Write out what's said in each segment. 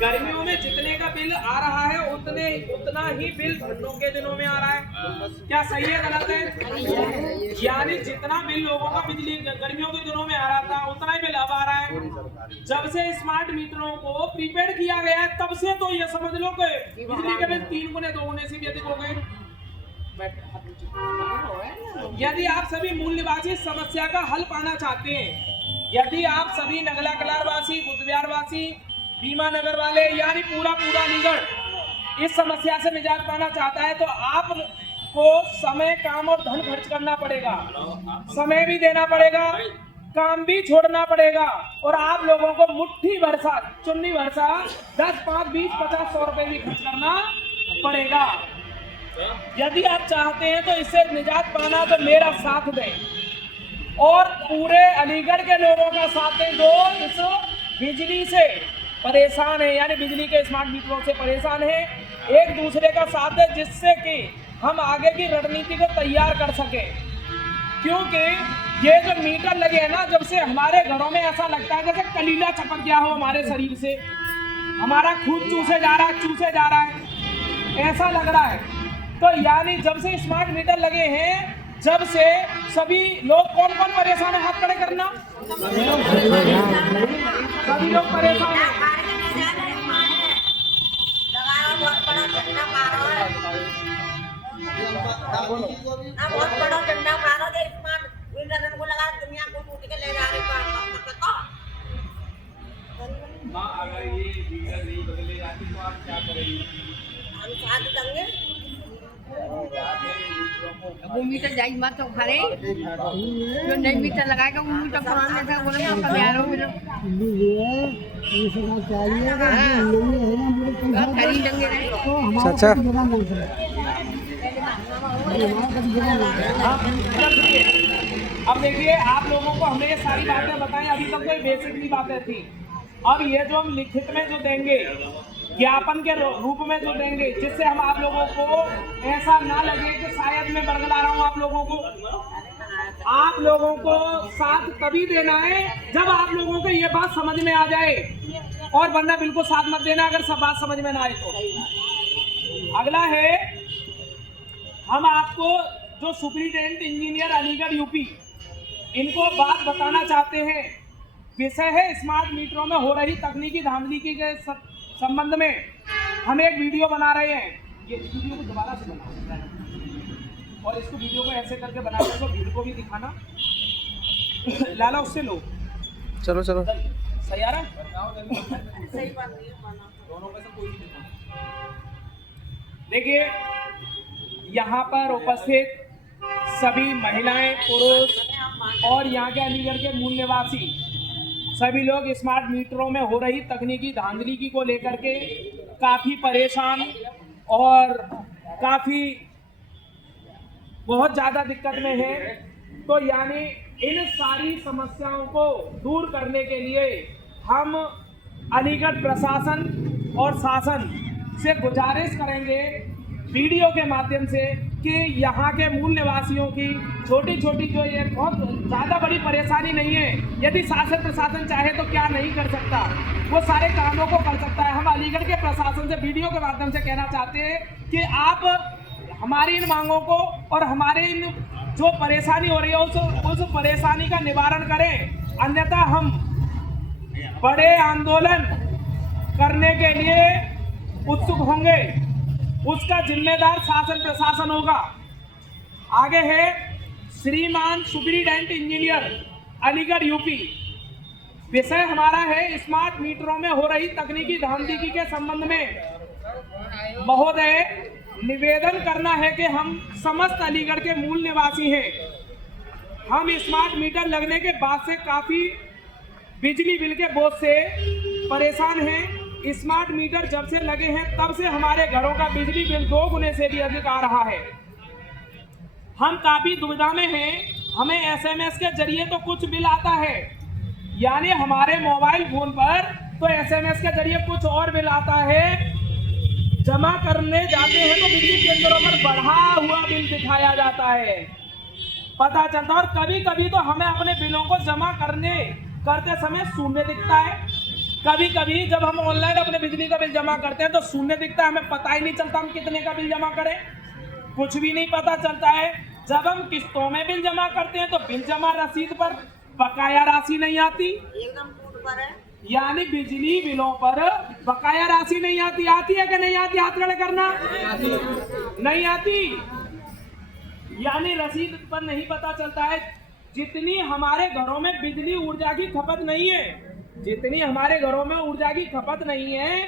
गर्मियों में जितने का बिल आ रहा है उतना ही बिल ठंडों के दिनों में आ रहा है। क्या सही है गलत है? यानी जितना बिल लोगों का बिजली गर्मियों के दिनों में आ रहा था उतना ही बिल अब आ रहा है। जब से स्मार्ट मीटरों को प्रीपेड किया गया है तब से तो ये समझ लो कि बिजली के बिल 3 गुने 2 गुने से भी अधिक हो गए। यदि आप सभी मूल निवासी समस्या का हल पाना चाहते हैं, यदि आप सभी नगला कलार वासी, बुद्धविहार वासी, भीमा नगर वाले यानी पूरा अलीगढ़ इस समस्या से निजात पाना चाहता है तो आपको समय, काम और धन खर्च करना पड़ेगा। समय भी देना पड़ेगा, काम भी छोड़ना पड़ेगा और आप लोगों को मुट्ठी भरसा, चुन्नी भरसा 10, 5, 20, 50, 100 रुपए भी खर्च करना पड़ेगा। यदि आप चाहते हैं तो इससे निजात पाना तो मेरा साथ दें और पूरे अलीगढ़ के लोगों का साथ दें जो इस बिजली से परेशान है, यानी बिजली के स्मार्ट मीटरों से परेशान है। एक दूसरे का साथ दें जिससे कि हम आगे की रणनीति को तैयार कर सके। क्योंकि ये जो मीटर लगे हैं ना, जब से हमारे घरों में ऐसा लगता है जैसे कलीला चपक गया हो हमारे शरीर से, हमारा खून चूसे जा रहा है, ऐसा लग रहा है। तो यानी जब से स्मार्ट मीटर लगे हैं, जब से सभी लोग कौन कौन परेशान है, हाथ खड़े करना। सभी लोग परेशान हैं। बहुत बड़ा डंडा मारो दे स्मार्ट मीटर को लगा दुनिया को टूट के ले जा रहे माँ, अगर ये मीटर नहीं बदले जाती तो आप क्या करेंगे? हम साथ देंगे। वो मीटर जाई मत तो खरे जो नई मीटर लगाएगा वो मीटर पुराने से बोले हम कभी आ रहे हो खरीदेंगे अच्छा अब देखिए, आप लोगों को हमने ये सारी बातें बताई, अभी तक कोई बेसिक बातें थी। अब ये जो हम लिखित में जो देंगे, ज्ञापन के रूप में जो देंगे, जिससे हम आप लोगों को ऐसा ना लगे कि शायद मैं बरगला रहा हूँ आप लोगों को। आप लोगों को साथ तभी देना है जब आप लोगों को ये बात समझ में आ जाए, और वरना बिल्कुल साथ मत देना अगर सब बात समझ में ना आए तो। अगला है, हम आपको जो सुपरिटेंडेंट इंजीनियर अलीगढ़ यूपी, इनको बात बताना चाहते हैं। विषय है स्मार्ट मीटरों में हो रही तकनीकी धांधली के संबंध में हम एक वीडियो बना रहे हैं। ये वीडियो को दोबारा से बनाओ और इसको वीडियो को ऐसे करके बना कर भीड़ को भी दिखाना। लाला उससे लो, चलो चलो सही आ रहा है? सही बात नहीं दोनों में से कोई भी नहीं। देखिए, यहाँ पर उपस्थित सभी महिलाएं, पुरुष और यहाँ के अलीगढ़ के मूल निवासी सभी लोग स्मार्ट मीटरों में हो रही तकनीकी धांधली को लेकर के काफ़ी परेशान और काफ़ी बहुत ज़्यादा दिक्कत में है। तो यानी इन सारी समस्याओं को दूर करने के लिए हम अलीगढ़ प्रशासन और शासन से गुजारिश करेंगे वीडियो के माध्यम से कि यहाँ के मूल निवासियों की छोटी छोटी जो ये बहुत ज़्यादा बड़ी परेशानी नहीं है, यदि शासन प्रशासन चाहे तो क्या नहीं कर सकता, वो सारे कामों को कर सकता है। हम अलीगढ़ के प्रशासन से वीडियो के माध्यम से कहना चाहते हैं कि आप हमारी इन मांगों को और हमारे इन जो परेशानी हो रही है उस परेशानी का निवारण करें, अन्यथा हम बड़े आंदोलन करने के लिए उत्सुक होंगे। उसका जिम्मेदार शासन प्रशासन होगा। आगे है श्रीमान सुपरिटेंडेंट इंजीनियर अलीगढ़ यूपी। विषय हमारा है स्मार्ट मीटरों में हो रही तकनीकी धांधली के संबंध में। महोदय, निवेदन करना है कि हम समस्त अलीगढ़ के मूल निवासी हैं। हम स्मार्ट मीटर लगने के बाद से काफ़ी बिजली बिल के बोझ से परेशान हैं। स्मार्ट मीटर जब से लगे हैं तब से हमारे घरों का बिजली बिल 2 गुने से भी अधिक आ रहा है। हम काफ़ी दुविधा में हैं। हमें एसएमएस के जरिए तो कुछ बिल आता है, यानी हमारे मोबाइल फोन पर तो एसएमएस के जरिए कुछ और बिल आता है। जमा करने जाते हैं तो बिजली केंद्रों पर बढ़ा हुआ बिल दिखाया जाता है, पता चलता। और कभी कभी तो हमें अपने बिलों को जमा करते समय शून्य दिखता है। कभी कभी जब हम ऑनलाइन अपने बिजली का बिल जमा करते हैं तो शून्य दिखता है, हमें पता ही नहीं चलता हम कितने का बिल जमा करें, कुछ भी नहीं पता चलता है। जब हम किस्तों में बिल जमा करते हैं तो बिल जमा रसीद पर बकाया राशि नहीं आती, एकदम टूट पर है। यानी बिजली बिलों पर बकाया राशि नहीं आती। आती है कि नहीं आती? हाथ खड़े करना। नहीं आती, यानी रसीद पर नहीं पता चलता है। जितनी हमारे घरों में बिजली ऊर्जा की खपत नहीं है, जितनी हमारे घरों में ऊर्जा की खपत नहीं है,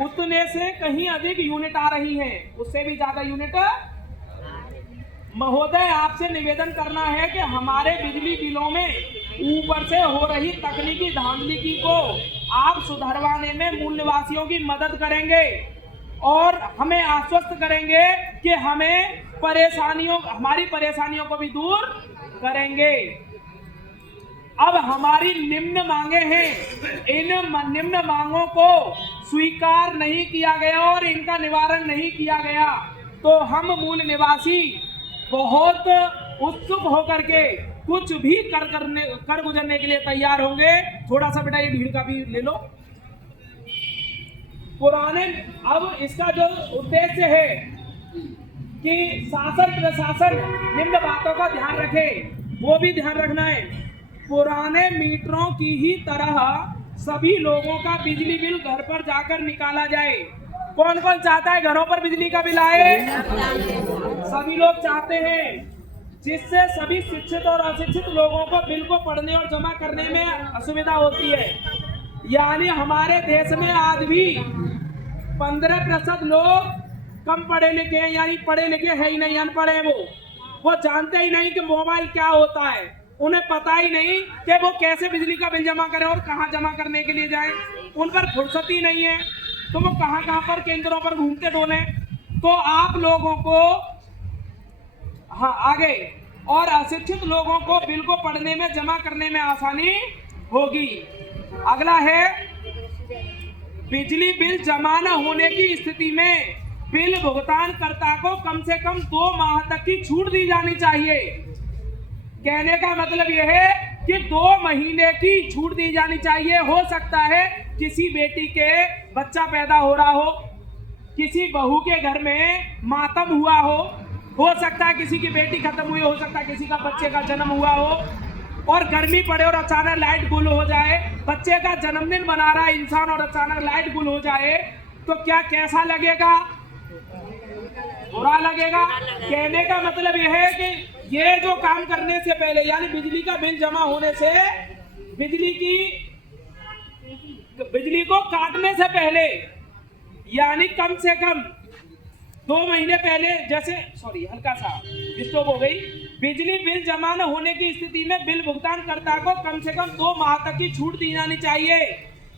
उतने से कहीं अधिक यूनिट आ रही हैं, उससे भी ज्यादा यूनिट। महोदय, आपसे निवेदन करना है कि हमारे बिजली बिलों में ऊपर से हो रही तकनीकी धांधली को आप सुधरवाने में मूल निवासियों की मदद करेंगे और हमें आश्वस्त करेंगे कि हमारी परेशानियों को भी दूर करेंगे। अब हमारी निम्न मांगे हैं, इन निम्न मांगों को स्वीकार नहीं किया गया और इनका निवारण नहीं किया गया तो हम मूल निवासी बहुत उत्सुक होकर के कुछ भी कर गुजरने के लिए तैयार होंगे। थोड़ा सा बेटा ये भीड़ का भी ले लो। पुराने अब इसका जो उद्देश्य है कि शासन प्रशासन निम्न बातों का ध्यान रखे, वो भी ध्यान रखना है। पुराने मीटरों की ही तरह सभी लोगों का बिजली बिल घर पर जाकर निकाला जाए। कौन कौन चाहता है घरों पर बिजली का बिल आए? सभी लोग चाहते हैं, जिससे सभी शिक्षित और अशिक्षित लोगों को बिल को पढ़ने और जमा करने में असुविधा होती है। यानी हमारे देश में आज भी 15% लोग कम पढ़े लिखे हैं, यानी पढ़े लिखे है ही नहीं, अनपढ़ है। वो जानते ही नहीं कि मोबाइल क्या होता है, उन्हें पता ही नहीं कि वो कैसे बिजली का बिल जमा करें और कहाँ जमा करने के लिए जाएं। उन पर फुर्सत ही नहीं है, तो वो कहाँ पर केंद्रों पर घूमते डोले। तो आप लोगों को आगे और अशिक्षित लोगों को बिल को पढ़ने में जमा करने में आसानी होगी। अगला है, बिजली बिल जमा न होने की स्थिति में बिल भुगतानकर्ता को कम से कम 2 माह तक की छूट दी जानी चाहिए। कहने का मतलब यह है कि 2 महीने की छूट दी जानी चाहिए। हो सकता है किसी बेटी के बच्चा पैदा हो रहा हो, किसी बहू के घर में मातम हुआ हो सकता है किसी की बेटी खत्म हुई, हो सकता है किसी का बच्चे का जन्म हुआ हो और गर्मी पड़े और अचानक लाइट गुल हो जाए। बच्चे का जन्मदिन मना रहा है इंसान और अचानक लाइट गुल हो जाए तो क्या कैसा लगेगा? बुरा लगेगा। कहने का मतलब यह है कि ये जो काम करने से पहले, यानी बिजली का बिल जमा होने से बिजली को काटने से पहले, यानी कम से कम 2 महीने पहले, जैसे हल्का सा डिस्टर्ब हो गई, बिजली बिल जमा न होने की स्थिति में बिल भुगतानकर्ता को कम से कम 2 माह तक की छूट दी जानी चाहिए,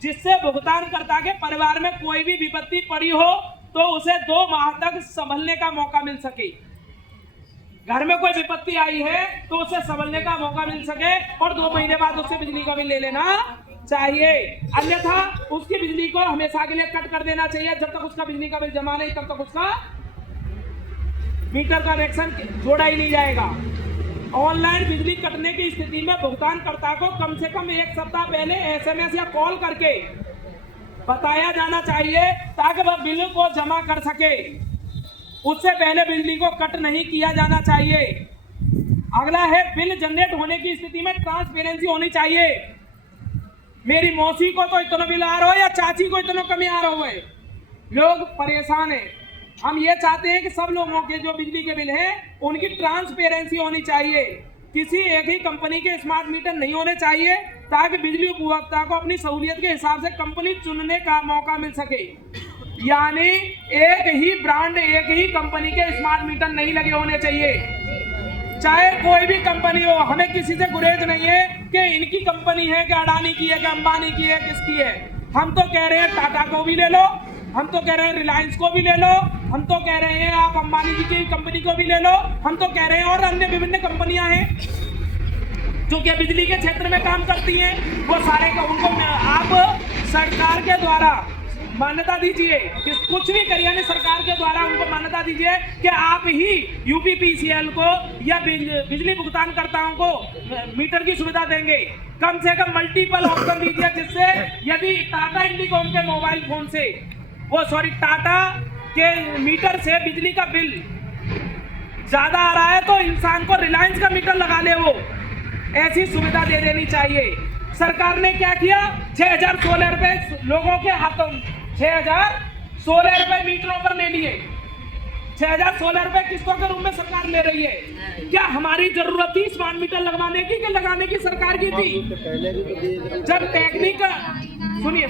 जिससे भुगतानकर्ता के परिवार में कोई भी विपत्ति पड़ी हो तो उसे 2 माह तक संभलने का मौका मिल सके। घर में कोई विपत्ति आई है तो उसे संभलने का मौका मिल सके और 2 महीने बाद उससे बिजली का बिल ले लेना चाहिए। अन्यथा उसकी बिजली को हमेशा के लिए कट कर देना चाहिए। जब तक उसका बिजली का बिल जमा नहीं तब तक उसका मीटर कनेक्शन जोड़ा ही नहीं जाएगा। ऑनलाइन बिजली कटने की स्थिति में भुगतानकर्ता को कम से कम 1 सप्ताह पहले SMS या कॉल करके बताया जाना चाहिए ताकि वह बिल को जमा कर सके। उससे पहले बिजली को कट नहीं किया जाना चाहिए। अगला है, बिल जनरेट होने की स्थिति में ट्रांसपेरेंसी होनी चाहिए। मेरी मौसी को तो इतना बिल आ रहा है या चाची को इतना कमी आ रहा है, लोग परेशान हैं। हम ये चाहते हैं कि सब लोगों के जो बिजली के बिल हैं उनकी ट्रांसपेरेंसी होनी चाहिए। किसी एक ही कंपनी के स्मार्ट मीटर नहीं होने चाहिए ताकि बिजली उपभोक्ता को अपनी सहूलियत के हिसाब से कंपनी चुनने का मौका मिल सके। यानी एक ही ब्रांड, एक ही कंपनी के स्मार्ट मीटर नहीं लगे होने चाहिए, चाहे कोई भी कंपनी हो। हमें किसी से गुरेज नहीं है कि इनकी कंपनी है कि अडानी की है कि अंबानी की है, किसकी है। हम तो कह रहे हैं टाटा को भी ले लो, हम तो कह रहे हैं रिलायंस को भी ले लो, हम तो कह रहे हैं आप अंबानी जी की कंपनी को भी ले लो, हम तो कह रहे हैं और अन्य विभिन्न कंपनियां हैं जो कि बिजली के क्षेत्र में काम करती हैं, वो सारे का उनको आप सरकार के द्वारा मान्यता दीजिए कि कुछ भी करिए, यानी सरकार के द्वारा उनको मान्यता दीजिए कि आप ही यूपीपीसीएल को या बिजली भुगतानकर्ताओं को मीटर की सुविधा देंगे। कम से कम मल्टीपल ऑप्शन दीजिए, जिससे यदि टाटा इंडिकॉम के मोबाइल फोन से टाटा के मीटर से बिजली का बिल ज्यादा आ रहा है तो इंसान को रिलायंस का मीटर लगा ले, वो ऐसी सुविधा दे देनी चाहिए। सरकार ने क्या किया, 6016 रुपए लोगों के हाथों, 6016 रुपए मीटरों पर ले लिए। 6016 रुपए किस्तों के रूप में सरकार ले रही है। क्या हमारी जरूरत थी स्मार्ट मीटर लगवाने की कि लगाने की सरकार की थी? जब टेक्निक सुनिए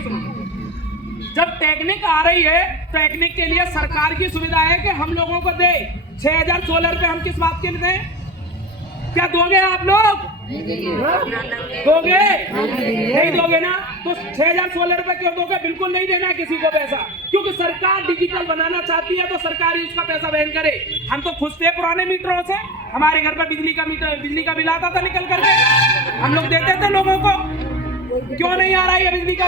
जब टेक्निक आ रही है, टेक्निक के लिए सरकार की सुविधा है कि हम लोगों को दे। 6016 रुपए हम किस बात के लिए दें? क्या दोगे आप लोग? दोगे? नहीं दोगे ना, तो 6016 रुपए क्यों दोगे? बिल्कुल नहीं देना है किसी को पैसा, क्योंकि सरकार डिजिटल बनाना चाहती है तो सरकार ही उसका पैसा वहन करे। हम तो खुश थे पुराने मीटरों से, हमारे घर पर बिजली का बिल आता था निकल करके, हम लोग देते थे लोगों को। क्यों नहीं आ रहा है बिजली का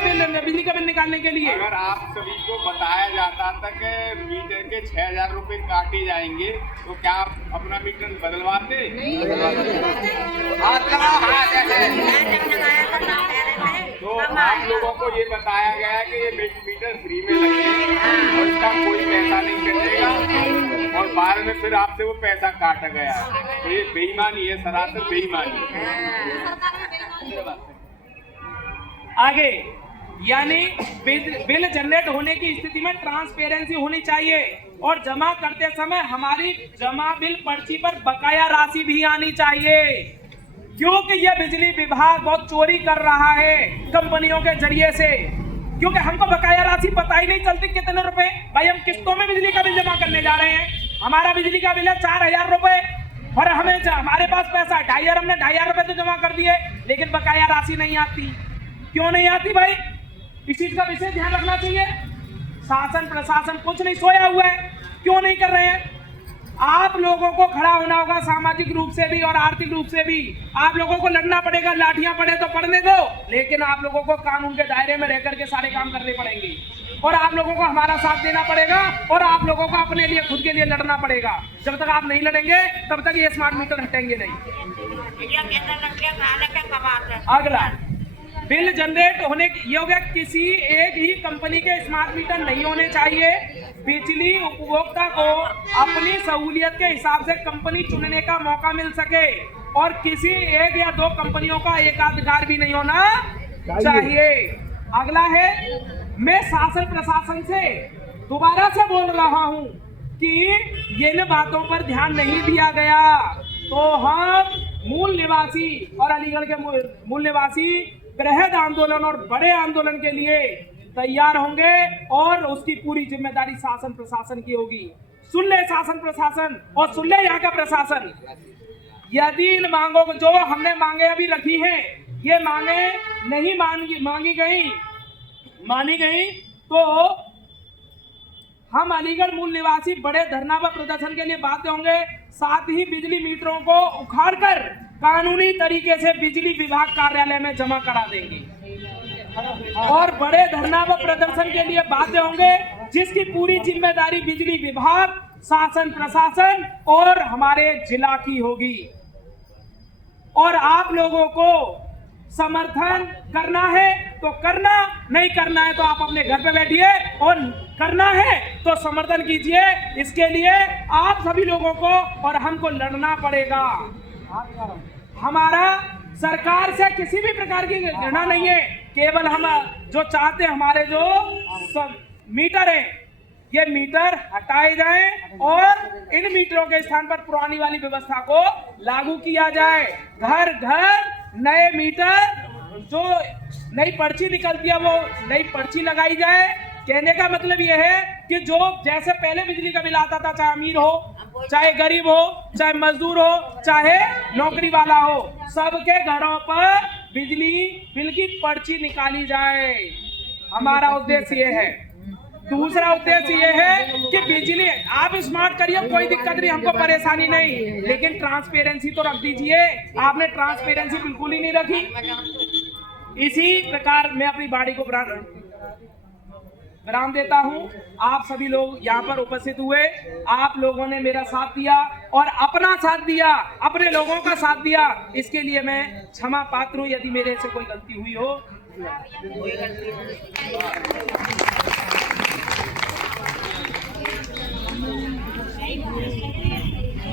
बिल निकालने के लिए? अगर आप सभी को बताया जाता था कि मीटर के 6000 रुपए काटे जाएंगे तो क्या आप अपना मीटर बदलवाते? तो आप लोगों को ये बताया गया कि ये मीटर फ्री में लगेगा और इसका कोई पैसा नहीं कटेगा, और बाद में फिर आपसे वो पैसा काटा गया। तो ये बेईमानी है, सरासर बेईमानी है। आगे, यानी बिल जनरेट होने की स्थिति में ट्रांसपेरेंसी होनी चाहिए और जमा करते समय हमारी जमा बिल पर्ची पर बकाया राशि भी आनी चाहिए, क्योंकि यह बिजली विभाग बहुत चोरी कर रहा है कंपनियों के जरिए से। क्योंकि हमको बकाया राशि पता ही नहीं चलती कितने रुपए। भाई हम किस्तों में बिजली का बिल जमा करने जा रहे हैं, हमारा बिजली का बिल है 4000 रुपए और हमारे पास पैसा 2500, हमने 2500 रुपए तो जमा कर दिए, लेकिन बकाया राशि नहीं आती। क्यों नहीं आती भाई? इस चीज का विशेष ध्यान रखना चाहिए। शासन प्रशासन कुछ नहीं सोया हुआ है, क्यों नहीं कर रहे हैं? आप लोगों को खड़ा होना होगा सामाजिक रूप से भी और आर्थिक रूप से भी। आप लोगों को लड़ना पड़ेगा, लाठियां पड़े तो पड़ने दो, लेकिन आप लोगों को कानून के दायरे में रहकर के सारे काम करने पड़ेंगे और आप लोगों को हमारा साथ देना पड़ेगा और आप लोगों को अपने लिए खुद के लिए लड़ना पड़ेगा। जब तक आप नहीं लड़ेंगे तब तक ये स्मार्ट मीटर हटेंगे नहीं। अगला, बिल जनरेट होने ये हो गया, किसी एक ही कंपनी के स्मार्ट मीटर नहीं होने चाहिए। बिजली उपभोक्ता को अपनी सहूलियत के हिसाब से कंपनी चुनने का मौका मिल सके और किसी एक या दो कंपनियों का एकाधिकार भी नहीं होना चाहिए। अगला है, मैं शासन प्रशासन से दोबारा से बोल रहा हूं कि इन बातों पर ध्यान नहीं दिया गया तो हम मूल निवासी और अलीगढ़ के मूल निवासी बृहद आंदोलन और बड़े आंदोलन के लिए तैयार होंगे और उसकी पूरी जिम्मेदारी शासन प्रशासन की होगी। सुन ले शासन प्रशासन और सुन ले यहाँ का प्रशासन, यदि इन मांगों को जो हमने मांगे अभी रखी हैं, ये मांगे नहीं मानी गई तो हम अलीगढ़ मूल निवासी बड़े धरना व प्रदर्शन के लिए बाध्य होंगे। साथ ही बिजली मीटरों को उखाड़कर कानूनी तरीके से बिजली विभाग कार्यालय में जमा करा देंगे और बड़े धरना व प्रदर्शन के लिए बाध्य होंगे, जिसकी पूरी जिम्मेदारी बिजली विभाग, शासन प्रशासन और हमारे जिला की होगी। और आप लोगों को समर्थन करना है तो करना, नहीं करना है तो आप अपने घर पे बैठिए, और करना है तो समर्थन कीजिए। इसके लिए आप सभी लोगों को और हमको लड़ना पड़ेगा। हमारा सरकार से किसी भी प्रकार की घृणा नहीं है, केवल हम जो चाहते हैं हमारे जो मीटर है ये मीटर हटाए जाएं और इन मीटरों के स्थान पर पुरानी वाली व्यवस्था को लागू किया जाए। घर घर नए मीटर, जो नई पर्ची निकलती है वो नई पर्ची लगाई जाए। कहने का मतलब ये है कि जो जैसे पहले बिजली का बिल आता था, चाहे अमीर हो, चाहे गरीब हो, चाहे मजदूर हो, चाहे नौकरी वाला हो, सबके घरों पर बिजली बिल की पर्ची निकाली जाए। हमारा उद्देश्य ये है। दूसरा उद्देश्य ये है कि बिजली आप स्मार्ट करिए, कोई दिक्कत नहीं, हमको परेशानी नहीं, लेकिन ट्रांसपेरेंसी तो रख दीजिए। आपने ट्रांसपेरेंसी बिल्कुल ही नहीं रखी। इसी प्रकार मैं अपनी बाड़ी को विराम देता हूं। आप सभी लोग यहाँ पर उपस्थित हुए, आप लोगों ने मेरा साथ दिया और अपना साथ दिया, अपने लोगों का साथ दिया, इसके लिए मैं क्षमा पात्र हूं यदि मेरे से कोई गलती हुई हो। नहीं